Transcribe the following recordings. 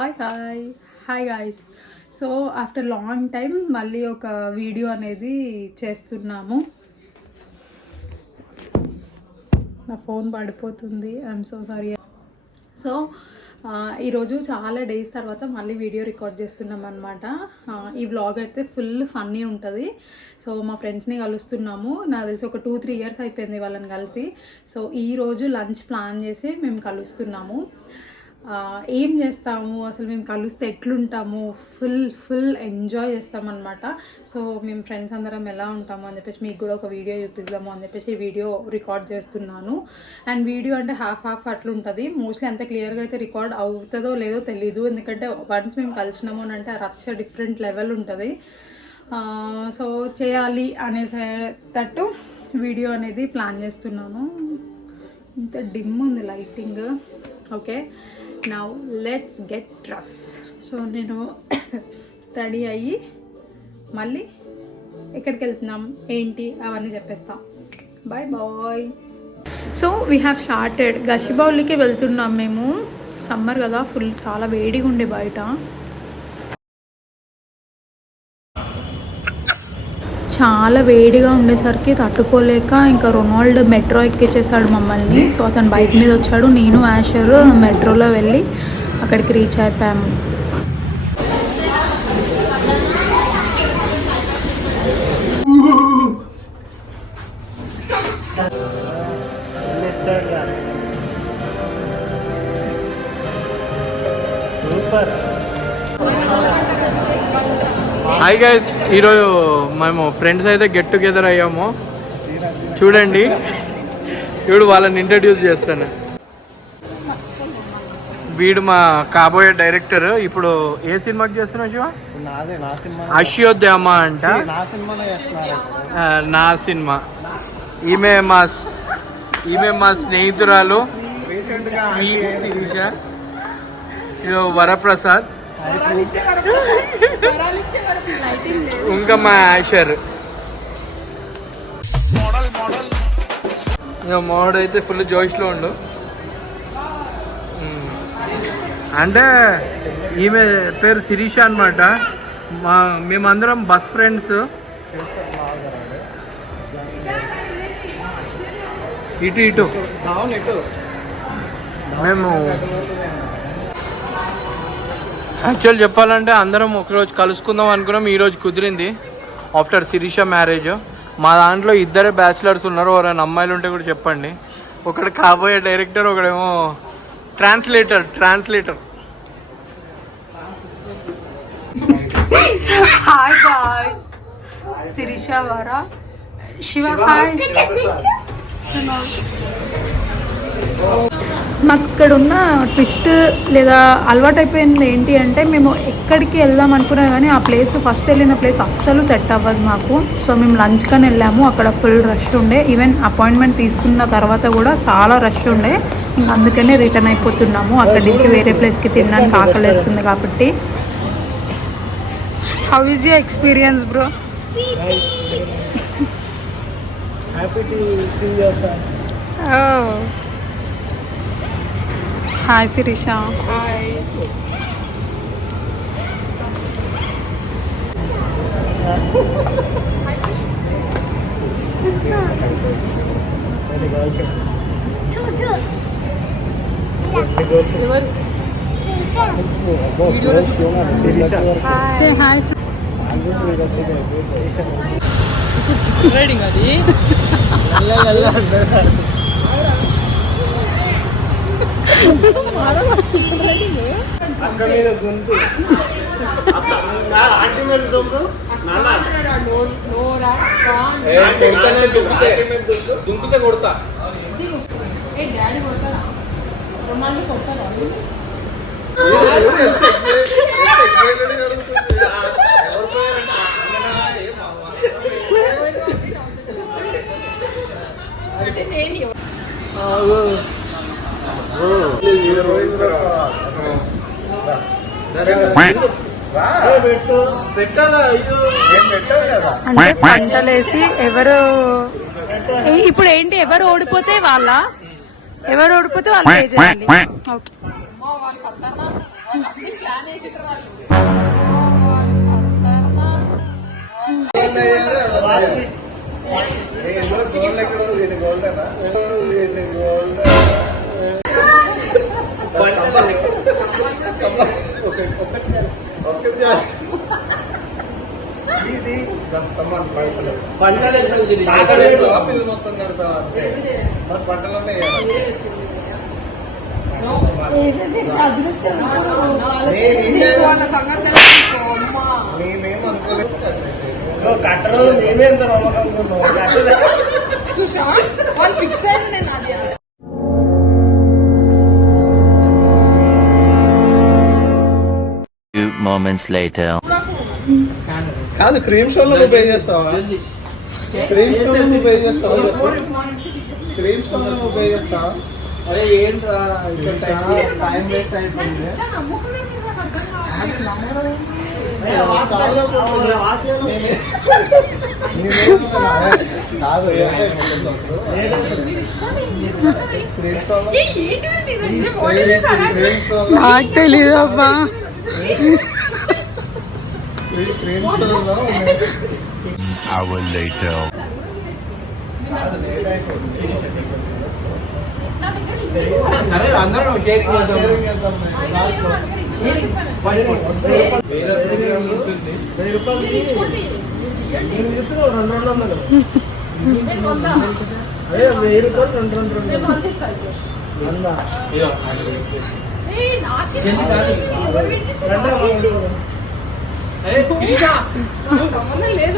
Hi guys. So after long time మళ్ళీ ఒక video అనేది చేస్తున్నాము. నా ఫోన్ పడిపోతుంది, ఐఎమ్ సో సారీ. సో ఈరోజు చాలా డేస్ తర్వాత మళ్ళీ వీడియో రికార్డ్ చేస్తున్నాం అనమాట. ఈ వ్లాగ్ అయితే ఫుల్ ఫన్నీ ఉంటుంది. సో మా ఫ్రెండ్స్ని కలుస్తున్నాము. నాకు తెలిసి ఒక 2-3 ఇయర్స్ అయిపోయింది వాళ్ళని కలిసి. సో ఈరోజు లంచ్ ప్లాన్ చేసి మేము కలుస్తున్నాము. ఏం చేస్తాము, అసలు మేము కలిస్తే ఎట్లుంటాము, ఫుల్ ఎంజాయ్ చేస్తామన్నమాట. సో మేము ఫ్రెండ్స్ అందరం ఎలా ఉంటాము అని చెప్పేసి మీకు కూడా ఒక వీడియో చూపిద్దాము అని చెప్పేసి ఈ వీడియో రికార్డ్ చేస్తున్నాను. అండ్ వీడియో అంటే హాఫ్ అట్లుంటుంది. మోస్ట్లీ అంత క్లియర్గా అయితే రికార్డ్ అవుతుందో లేదో తెలీదు, ఎందుకంటే వన్స్ మేము కలిసినాము అని అంటే ఆ రచ్చ డిఫరెంట్ లెవెల్ ఉంటుంది. సో చేయాలి అనేసేటట్టు వీడియో అనేది ప్లాన్ చేస్తున్నాను. ఇంత డిమ్ ఉంది lighting. Okay, now let's get dress. So నేను రెడీ అయ్యి మళ్ళీ ఎక్కడికి వెళ్తున్నాం ఏంటి అవన్నీ చెప్పేస్తాం. Bye bye. So we have started. గచ్చిబౌలికి వెళ్తున్నాం మేము. సమ్మర్ కదా, ఫుల్ చాలా వేడిగా ఉండే బయట. చాలా వేడిగా ఉండేసరికి తట్టుకోలేక ఇంకా రొనాల్డ్ మెట్రో ఎక్కించేసాడు మమ్మల్ని. సో అతను బైక్ మీద వచ్చాడు, నేను యాషర్ మెట్రోలో వెళ్ళి అక్కడికి రీచ్ అయిపోయాము. హాయ్ గైస్, ఈరోజు మేము ఫ్రెండ్స్ అయితే గెట్ టుగెదర్ అయ్యాము. చూడండి, వీడు వాళ్ళని ఇంట్రడ్యూస్ చేస్తాను. వీడు మా కాబోయే డైరెక్టర్. ఇప్పుడు ఏ సినిమాకి చేస్తున్నావు శివ? అశ్యోధ్యామ అంట. నా సినిమా. ఈమె మా స్నేహితురాలు శిరీష. వరప్రసాద్. ఇంకా మా యాషర్. మోడ్ అయితే ఫుల్ జోష్లో ఉండు. అంటే ఈమె పేరు శిరీష అనమాట. మేమందరం బస్ ఫ్రెండ్స్. ఇటు మేము యాక్చువల్ చెప్పాలంటే అందరం ఒకరోజు కలుసుకుందాం అనుకున్నాం. ఈరోజు కుదిరింది ఆఫ్టర్ శిరీష మ్యారేజ్. మా దాంట్లో 2 బ్యాచిలర్స్ ఉన్నారు. ఎవరైనా అమ్మాయిలు ఉంటే కూడా చెప్పండి. ఒకడు కాబోయే డైరెక్టర్, ఒకడేమో ట్రాన్స్లేటర్. హాయ్ గాయ్స్, శిరీష వర శివ. హాయ్. మాకు ఇక్కడ ఉన్న ట్విస్ట్ లేదా అలవాటు అయిపోయింది ఏంటి అంటే, మేము ఎక్కడికి వెళ్దాం అనుకున్నా కానీ ఆ ప్లేస్, ఫస్ట్ వెళ్ళిన ప్లేస్ అస్సలు సెట్ అవ్వదు మాకు. సో మేము లంచ్ కని వెళ్ళాము. అక్కడ ఫుల్ రష్ ఉండే. ఈవెన్ అపాయింట్మెంట్ తీసుకున్న తర్వాత కూడా చాలా రష్ ఉండే. ఇంకా అందుకనే రిటర్న్ అయిపోతున్నాము. అక్కడి నుంచి వేరే ప్లేస్కి తినడానికి ఆకలిస్తుంది కాబట్టి. How is your experience bro? Happy to see you sir. Hi Sirisha. Hi. Hi. Riding అది అక్క మీద గొంతు, ఆంటీ మీద దుంకు. దుంకుతే కొడతా. అంటే పంటలేసి ఎవరు ఇప్పుడు ఏంటి, ఎవరు ఓడిపోతే వాళ్ళ, ఎవరు ఓడిపోతే వాళ్ళు పే చేయాలి. ఓకే కట్టడం నేనే ఎంత నమ్మకం వాళ్ళు ఫిక్స్ అయింది నేను అది Few moments later. కాదు క్రీమ్ స్టోన్ లో పే చేస్తావా క్రీమ్ స్టోన్ లో పే చేస్తావా క్రీమ్ స్టోన్ లో పే చేస్తావా అరే ఏంట్రా టైం వేస్ట్ అయిపోయింది. నాకు తెలీదు అబ్బా. Hour later. సరే అందరం షేరింగ్ చేద్దాం. వేరే ప్రోగ్రామ్ ఉంటుంది. 1000 రూపాయలకి నేను చూస్తున్నా 200 ఉంది కదా అదే 1000 రూపాయలు 200 అందా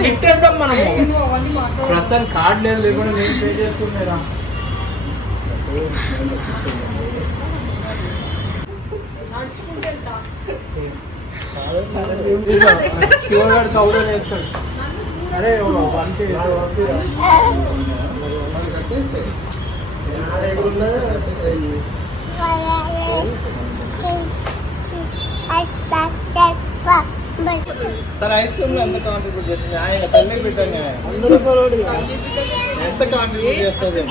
ఇట్టేద్దాం మనము. ప్రస్తుతానికి కార్డు లేదు లేకుండా నేను పే చేసుకున్నారా. శివగాడు చౌదరి వేస్తాడు. అరే 1K సార్ ఐస్ క్రీమ్ లో ఎంత కాంట్రిబ్యూట్ చేస్తుంది ఆయన తల్లి పెట్టండి 100 రూపాయలు ఎంత కాంట్రిబ్యూట్ చేస్తుంది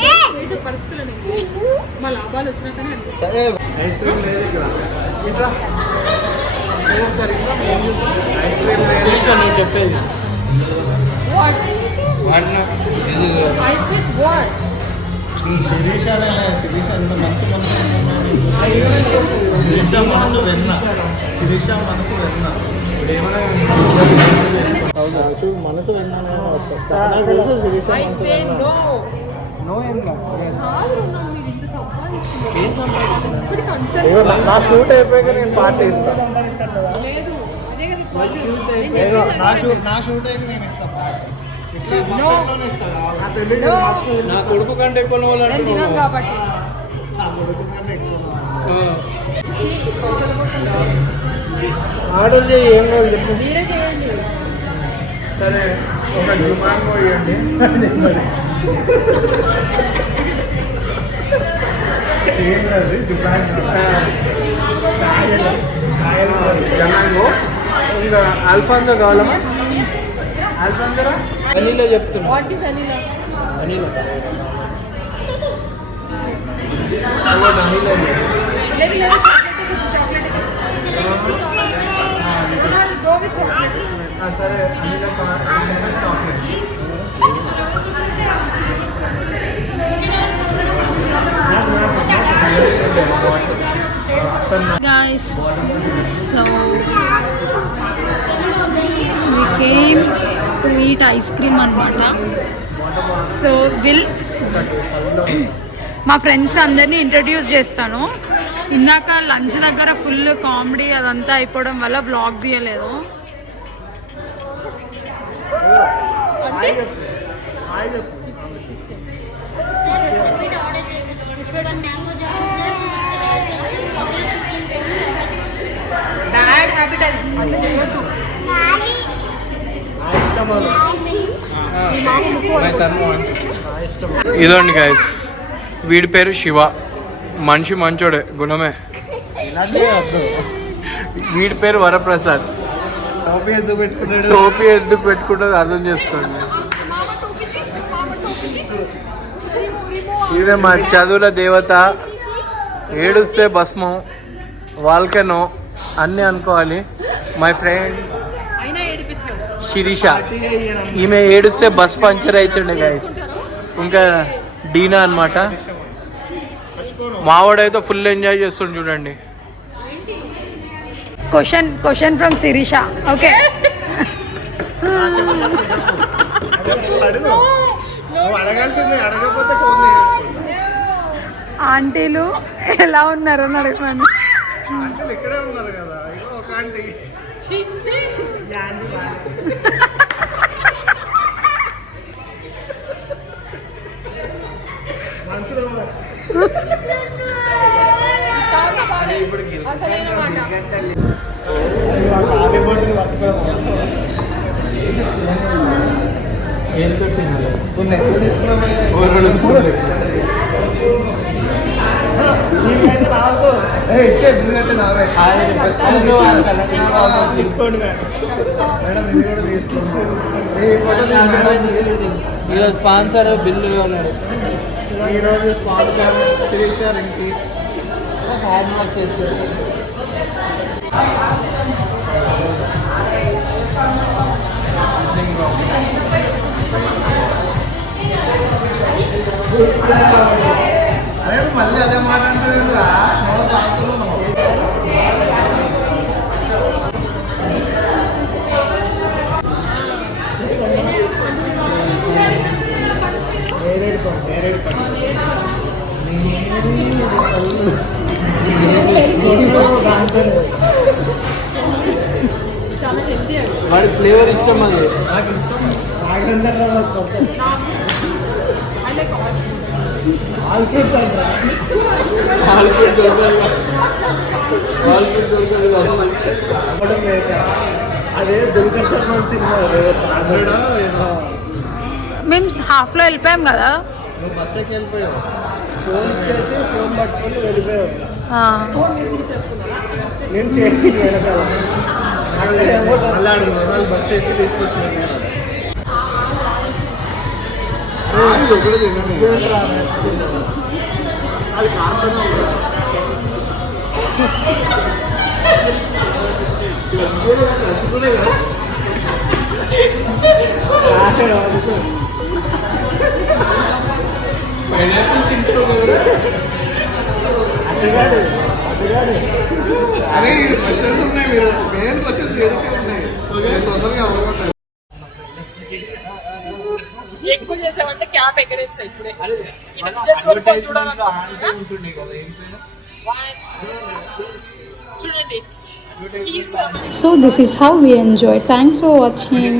మా లాభాలు వచ్చినాకనే సరే ఐస్ క్రీమ్ లేదు ఇక్కడ ఐస్ క్రీమ్ లేదు నువ్వు చెప్పేది ఈ శిరీష ఎంత మంచి మనసు శిరీష మనసు వెన్న శిరీష మనసు వెన్న మనసు వెన్న తెలుసు శిరీష మనసు వెన్న నా షూట్ అయిపోయాక నేను పార్టీ ఇస్తాను నా షూట్ అయ్యాక నేను ఇస్తాను నా కొడుకు కంటే ఎక్కువ వాళ్ళు అంటున్నావు. ఆర్డర్ చేయి ఏం కావాలి చెప్పు మీరే చేయండి. సరే ఒక జుమాంగో ఇవ్వండి ఏంటది జనాంగో ఇంకా అల్ఫాందో కావాలమ్మా. అల్ఫాందో అనిలో చెప్తున్నా. What is అనిలా? అనిలో లేదు లేదు చాక్లెట్ గో విత్ చాక్లెట్. సరే అనిలో chocolate Guys, so we came to eat ice cream అనమాట. సో మా ఫ్రెండ్స్ అందరినీ ఇంట్రడ్యూస్ చేస్తాను. ఇందాక లంచ్ దగ్గర ఫుల్ కామెడీ అదంతా అయిపోవడం వల్ల వ్లాగ్ తీయలేదు. బ్యాడ్ హ్యాబిట్ అది అట్లా చేయొద్దు. ఇదండి గాయస్, వీడి పేరు శివ. మనిషి మంచోడే, గుణమే. వీడి పేరు వరప్రసాద్. టోపీ ఎందుకు పెట్టుకున్నాడు? టోపీ ఎందుకు పెట్టుకుంటుంది అర్థం చేసుకోండి. ఇదే మా చదువుల దేవత. ఏడుస్తే భస్మం, వాల్కెనో, అన్నీ అనుకోవాలి. మై ఫ్రెండ్ అయినా ఏడిపిస్తాడు. శిరీష, ఈమె ఏడుస్తే బస్ పంచర్ అవుతుండే గాయస్. ఇంకా డీనా అనమాట, మావాడైతే ఫుల్ ఎంజాయ్ చేస్తుండే చూడండి. Question from Sirisha. ఓకే, అడగాల్సిందే, అడగకపోతే ఫోన్ ఆంటీలు ఎలా ఉన్నారు అని అడుగుతాను. ఆంటీలు ఇక్కడే ఉన్నారు కదా, ఇగో ఒక ఆంటీ. మనసులో అసలైన మాట. ఇచ్చే ఎందుకంటే నావే తీసుకోండి మేడం, ఇది కూడా తీసుకోండి. ఈరోజు స్పాన్సర్ బిల్లు ఉన్నాడు. ఈరోజు sponsor Sirisha Rinki. Hand wash చేస్తారు. అదే మళ్ళీ అదే మాట అంటారా? వాడి ఫ్లేవర్ ఇష్టం అది. నాకు ఇష్టం. అదే దుల్కర్ సల్మాన్ సినిమా మేము హాఫ్లో వెళ్ళిపోయాం కదా. నువ్వు బస్ ఎక్కి వెళ్ళిపోయావు, ఫోన్ ఇచ్చేసి ఫోన్ పట్టుకొని వెళ్ళిపోయావు. నేను చేసి వెనకాల అలా అడుగు, బస్సు ఎక్కి తీసుకొచ్చినాను. అది కార్తనే అరే క్వశ్చన్స్ ఉన్నాయి, మీరు మెయిన్ క్వశ్చన్స్ ఉన్నాయి, తొందరగా అవ్వకుండా. ఎక్కువ చేసామంటే క్యాప్ ఎగరేస్తా ఇప్పుడే. చూడండి. So this is how we enjoy. Thanks for watching.